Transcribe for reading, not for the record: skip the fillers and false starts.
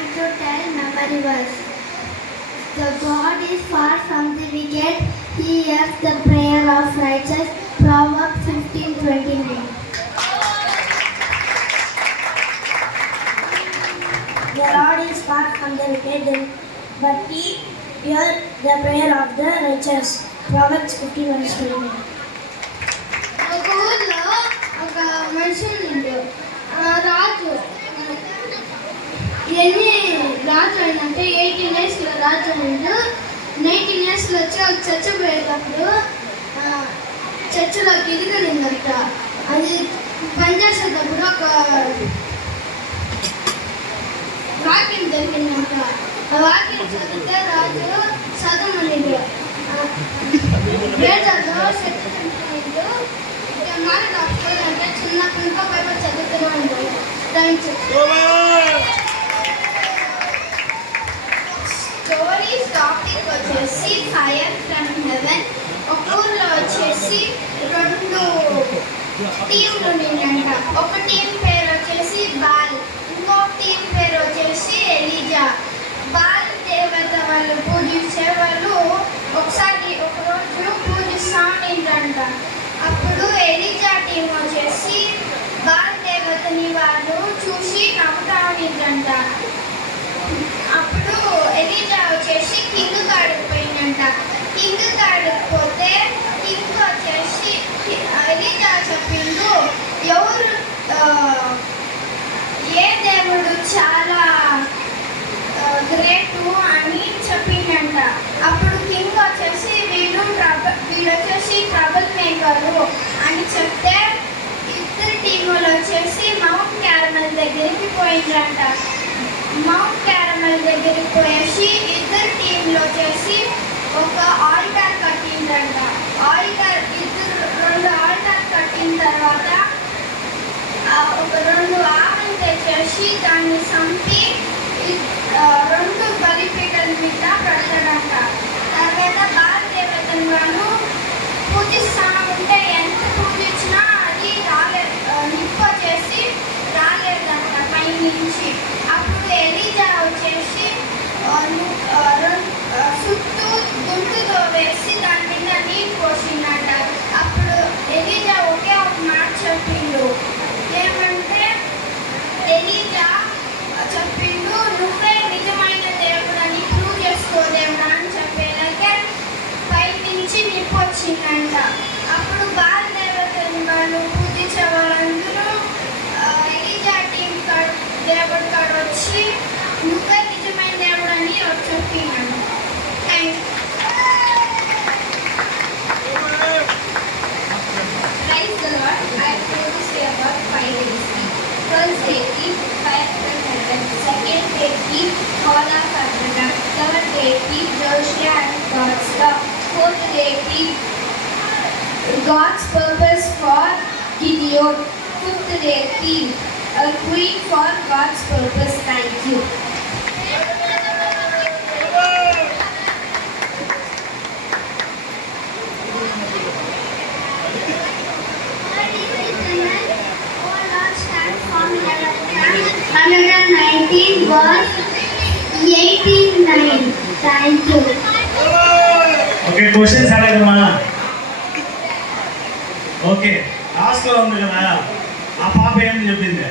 time to tell memory verse. The God is far from the wicked. He hears the prayer of righteous. Proverbs 15:29. The Lord is far from the wicked, but He hears the prayer of the righteous. Proverbs 15:29. ఒక ఊళ్ళో ఒక మనుషులు రాజు ఎన్ని రాజు అయినంటే 18 yearsలో రాజు అయిండు. 19 yearsలో వచ్చి ఒక చచ్చిపోయేటప్పుడు చర్చిలోకి ఎదిగలిందంట. అది పనిచేసేటప్పుడు ఒక వాక్యం జరిగిందంట. ఆ వాక్యం చదివితే రాజు చదవమనిండు. వేదాల్లో చచ్చిపోయిండు. మాట రాసుకోవాలంటే చిన్నప్పటి నుంచి బైబిల్ చదువుతున్నాను. థ్యాంక్స్. స్టోరీస్ టాపిక్ వచ్చేసి ఫైర్ ఫ్రమ్ హెవెన్. ఒక ఊర్లో వచ్చేసి 2 టీంలు ఉన్నాయంట. ఒక టీం పేరు వచ్చేసి బాల్, ఇంకో టీం పేరు వచ్చేసి ఎలీజా. బాల్ దేవత వాళ్ళు పూజించే వాళ్ళు ఒకసారి ఒకరోజు పూజిస్తూ ఉండిందంట. అప్పుడు ఎలీజా టీం వచ్చేసి బాల్ దేవతని వాళ్ళు చూసి నవ్వుతా ఉండిందంట. అప్పుడు ఎలీజా వచ్చేసి కింగ్ కాడికి పోయిందంట. కింగ్ కాడికి పోతే కింగ్ వచ్చేసి ఎలీజా చెప్పిండు, ఎవరు ఏ దేవుడు చాలా గ్రేటు అని చెప్పిందంట. అప్పుడు కింగ్ వచ్చేసి వీళ్ళు వచ్చేసి ట్రబుల్ మేకరు అని చెప్తే ఇద్దరు టీములు వచ్చేసి మౌంట్ క్యారమెల్ దగ్గరికి పోయిందంట. మౌంట్ క్యారమెల్ దగ్గరికి పోయేసి ఇద్దరు టీంలు వచ్చేసి ఒక ఆల్టార్ కట్టిందంట. రెండు ఆల్టార్ కట్టిన తర్వాత ఒక 2 ఆవులు తెచ్చేసి దాన్ని చంపి 2 బలిపీఠల మీద పెడతాడంట. తర్వాత బాల్ దేవతను వాళ్ళు పూజిస్తూ ఉంటే ఎంత పూజించినా అది నిప్పు వచ్చేసి రాలేదంట పై నుంచి. అప్పుడు ఎలీజా వచ్చేసి చుట్టూ దుంటుతో వేసి దాని మీద నీళ్ళు పోసిందంట. అప్పుడు ఎలీజా ఒకే ఒక మాట చెప్పిండు, ఏమంటే ఎలీజా చెప్పిండు, నువ్వే నిజమైన దేవుడని ప్రూవ్ చేసుకో దేవుడా అని చెప్పేలాగే పై నుంచి నిప్పు వచ్చిందంట. అప్పుడు బాల్ దేవతని వాళ్ళు పూజించే వాళ్ళందరూ ఎలీజా టీం దేవుడి కాడ వచ్చి నువ్వే నిజమైన దేవుడు అని చెప్పినాను. Praise the Lord. I told this day about 5 days. First day keep fire from heaven. Second day keep Horn of Africa. Third day keep Joshua and God's law. Fourth day keep God's purpose for Gideon. Fifth day keep a queen for God's purpose. Thank you. Psalm 119 verse 89. Thank you. Okay, questions అడగమా? Okay, లాస్ట్లో ఉంది కదా ఆ పాప ఏం చెప్పింది?